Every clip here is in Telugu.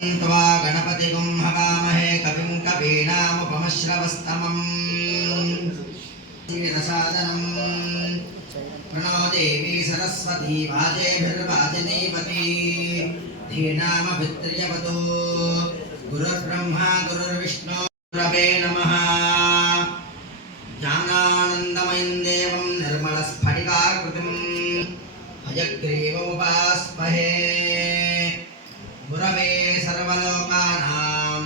त्वा गणपतिगुं हवामहे कविं कवीनामुपमश्रवस्तमम् सादनम् प्रणो देवी सरस्वती वाजेभिर्वाजिनीवती धीनामभित्र्यवतु गुरुर्ब्रह्मा गुरुर्विष्णु गुरवे नमः। ज्ञानानन्दमयं देवं निर्मलस्फटिकाकृतिम् हयग्रीवमुपास्महे। गुरवे सर्वलोकानां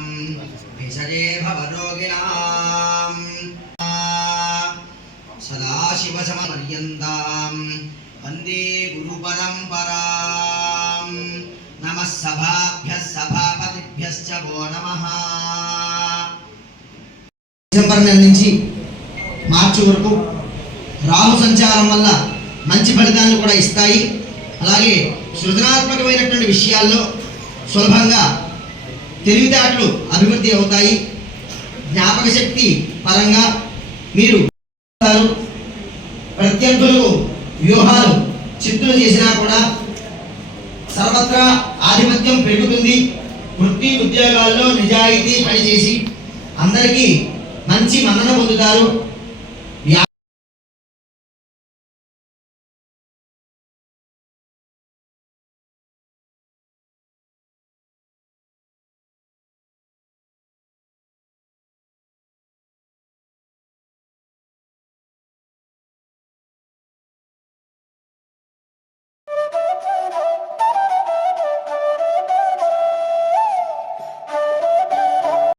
भिषजे भवरोगिणां सदाशिवसमपर्यन्तां वन्दे गुरुपरम्परां। नमः सभाभ्यः सभापतिभ्यश्च वो नमः। డిసెంబర్ నెల నుంచి మార్చి వరకు రాహు సంచారం వల్ల మంచి ఫలితాలను కూడా ఇస్తాయి. అలాగే సృజనాత్మకమైనటువంటి విషయాల్లో సులభంగా తెలివితేటలు అభివృద్ధి అవుతాయి. జ్ఞాపక శక్తి పరంగా మీరు ప్రత్యర్థులకు వ్యూహాలు చిత్తులు చేసినా కూడా సర్వత్రా ఆధిపత్యం పెరుగుతుంది. వృత్తి ఉద్యోగాల్లో నిజాయితీ పనిచేసి అందరికీ మంచి మన్నన పొందుతారు.